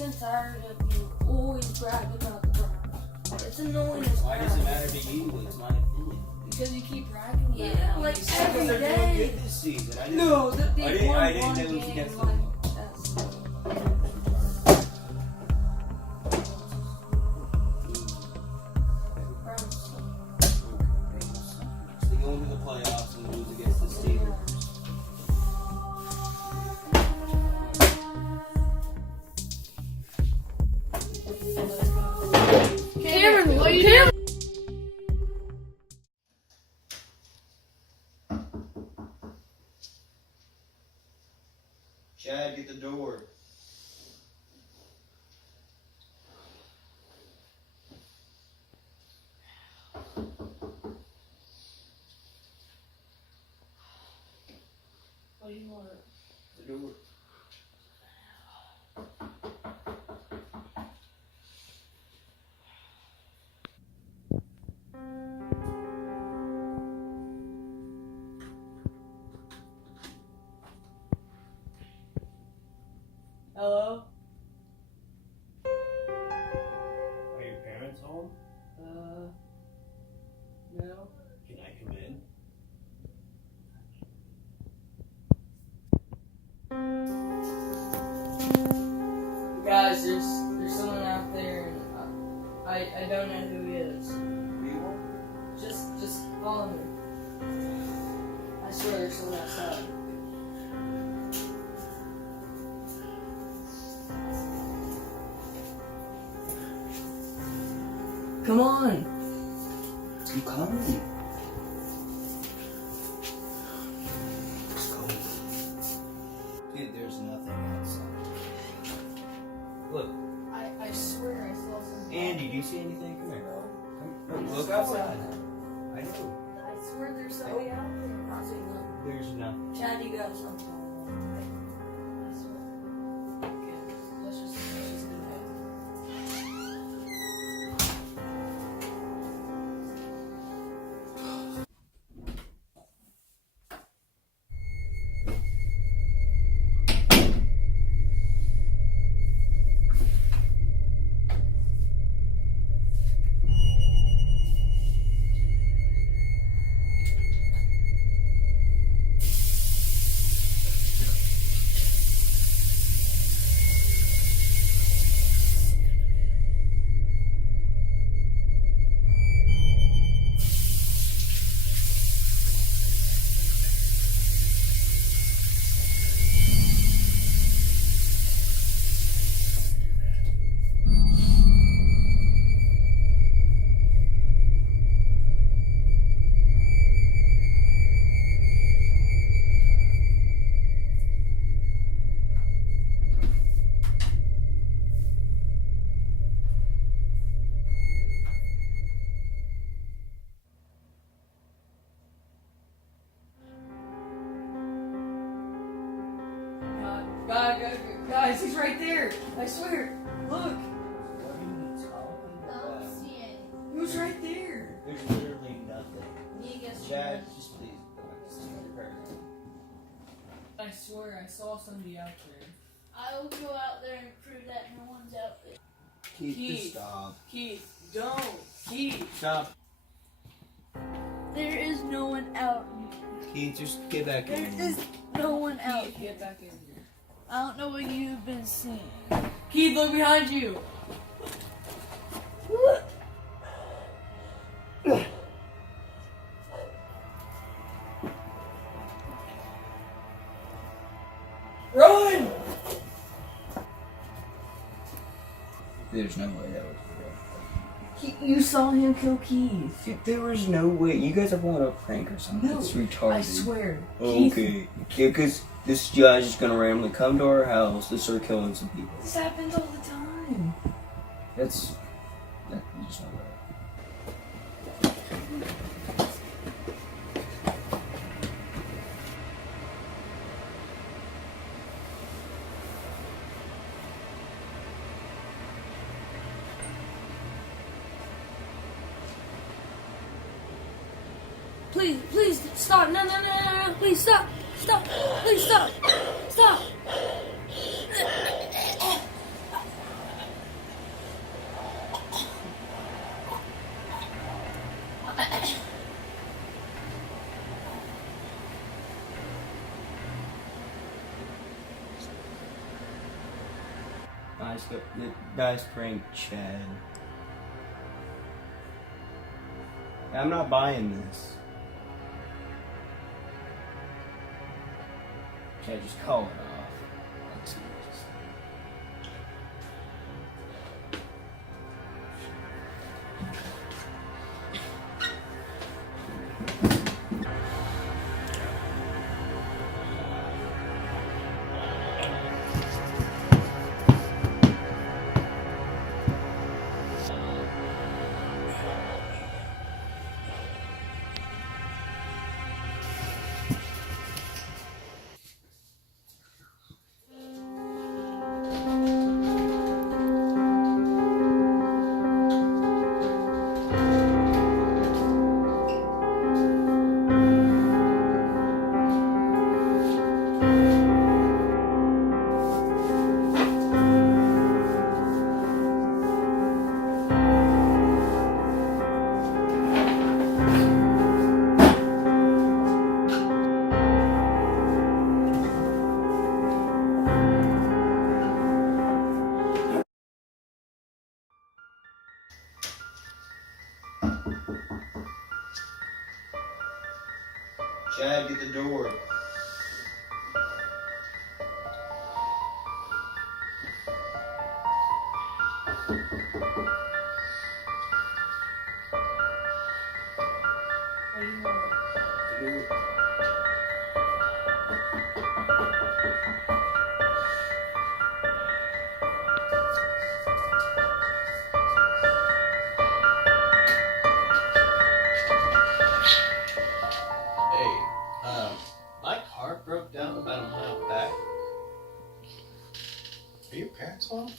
sick and tired of you always bragging about the Browns. It's annoying as Why does it matter to you? It's my opinion. because you keep bragging about it. Yeah, Like because every they're doing day. good this season. I didn't, No, they won I didn't one know it was game against like them. that's Browns. So they go into the playoffs and lose against the Steelers. Cameron, what are you doing? Chad, get the door. What do you want? The door. Hello? Are your parents home? No. Can I come in? Guys, there's someone out there, and I don't know who he is. Who you want? Just follow me. I swear there's someone outside. Come on. I'm coming. It's cold. Dude, there's nothing outside. Look, I swear I saw something. Andy, do you see anything? Come here. Come, look I outside. I know. swear there's somebody out there. Not saying nothing. There's nothing. Chad, you got something. I swear. Okay, let's just go ahead. Guys, he's right there. I swear. Look, What are you talking about? he was right there. There's literally nothing. Chad, just please go back to sleep. Your parents. I swear I saw somebody out there. I will go out there and prove that no one's out there. Keith, Keith. just stop. Keith, don't. Keith. Stop. There is no one out. Keith, just get back There in. is no one out. Keith, get back in here. I don't know what you've been seeing. Keith, look behind you. Run! There's no way that was You saw him kill Keith. real. There was no way. You guys are pulling a prank or something. No, It's retarded. I swear. Keith, Okay. Yeah, because this guy's just gonna randomly come to our house and start killing some people. this happens all the time. That's just not right. Please, stop. No, please stop. Stop. Please stop. Stop. Guys prank Chad. I'm not buying this. Chad, just call it off. Let's see. Chad, get the door. What do you want? Hey, my car broke down about a mile back. Are your parents home?